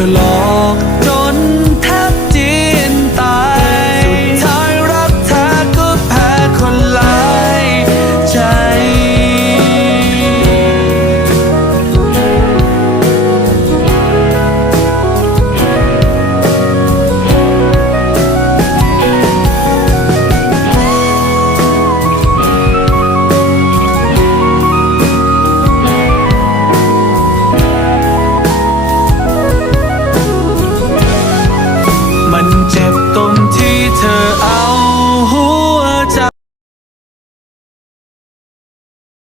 her long